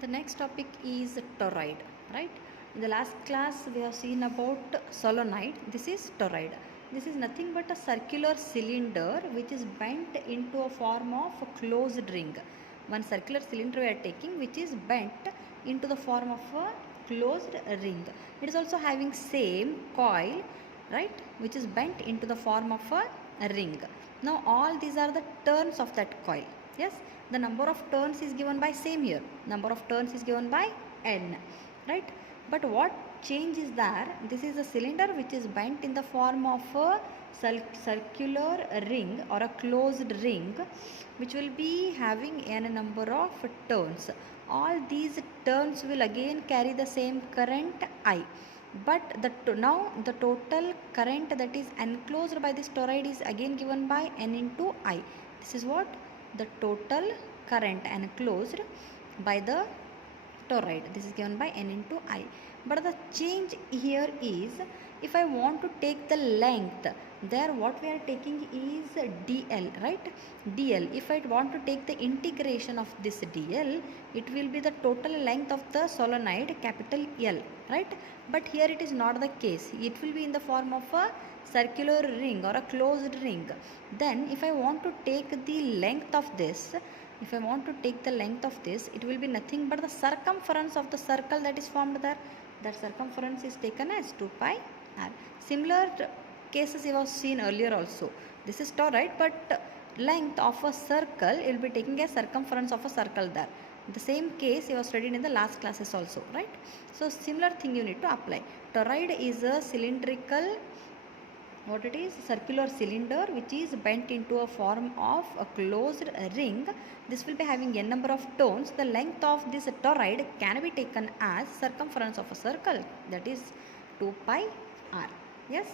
The next topic is toroid, right? In the last class we have seen about solenoid. This is toroid. This is nothing but a circular cylinder which is bent into a form of a closed ring. One circular cylinder we are taking which is bent into the form of a closed ring. It is also having same coil, right, which is bent into the form of a ring. Now all these are the turns of that coil. Yes, the number of turns is given by same here. Number of turns is given by n, right? But what change is there? This is a cylinder which is bent in the form of a circular ring or a closed ring, which will be having n number of turns. All these turns will again carry the same current I. But now the total current that is enclosed by this toroid is again given by n into I. This is what the total current enclosed by the toroid. This is given by n into I. But the change here is, if I want to take the length, there what we are taking is dl, right? dl. If I want to take the integration of this dl, it will be the total length of the solenoid, capital L, right? But here it is not the case. It will be in the form of a circular ring or a closed ring. Then if I want to take the length of this, it will be nothing but the circumference of the circle that is formed there. That circumference is taken as 2 pi r. Similar cases you have seen earlier also. This is toroid, but length of a circle will be taking as circumference of a circle there. The same case you have studied in the last classes also, right? So similar thing you need to apply. Toroid is a cylindrical, what it is, circular cylinder which is bent into a form of a closed ring. This will be having n number of turns. The length of this toroid can be taken as circumference of a circle, that is 2 pi r. Yes.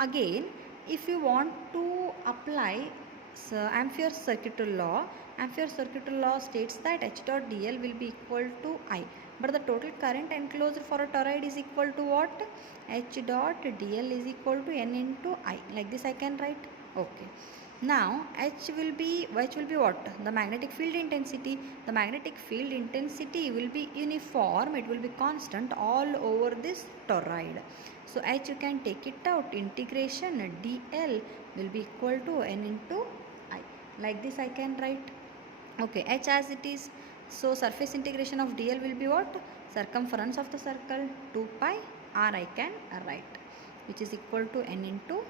Again, if you want to apply Ampere's circuitous law states that H dot dl will be equal to I. But the total current enclosed for a toroid is equal to what? H dot dl is equal to n into I. Like this I can write. Okay. Now H will be what? The magnetic field intensity. The magnetic field intensity will be uniform. It will be constant all over this toroid. So H you can take it out. Integration dl will be equal to n into I. Like this I can write. Okay, H as it is. So surface integration of dl will be what? Circumference of the circle 2 pi r I can write, which is equal to n into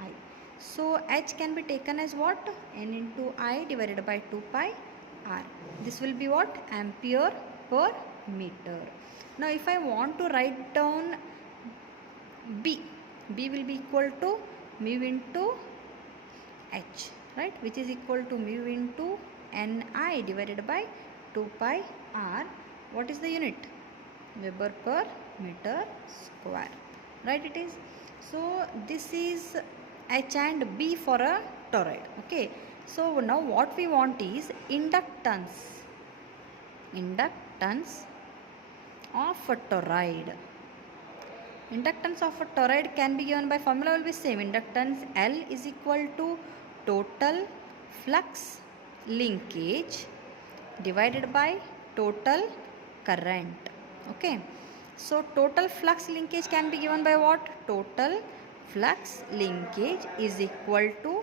I. So H can be taken as what? N into I divided by 2 pi r. This will be what? Ampere per meter. Now if I want to write down B will be equal to mu into H, right? Which is equal to mu into Ni divided by 2 pi r. What is the unit? Weber per meter square, right? It is. So this is H and B for a toroid. Okay. So now what we want is inductance of a toroid. Inductance of a toroid can be given by formula will be same. Inductance L is equal to total flux linkage divided by total current. Okay. So total flux linkage can be given by what? Total flux linkage is equal to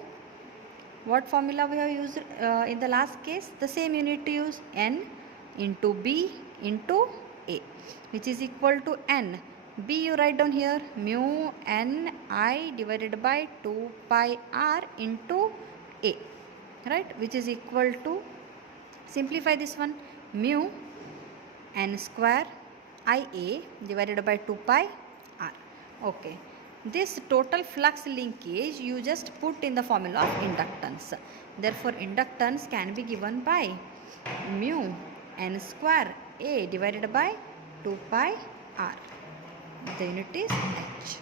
what formula we have used in the last case? The same you need to use, N into B into A, which is equal to N. B you write down here, mu N I divided by 2 pi r into A, right? Which is equal to, simplify this one, mu N square IA divided by 2 pi r. Okay. This total flux linkage you just put in the formula of inductance. Therefore, inductance can be given by mu N square A divided by 2 pi r. The unit is H,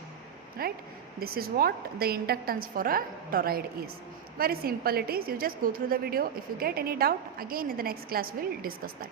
right? This is what the inductance for a toroid is. Very simple it is. You just go through the video. If you get any doubt, again in the next class we'll discuss that.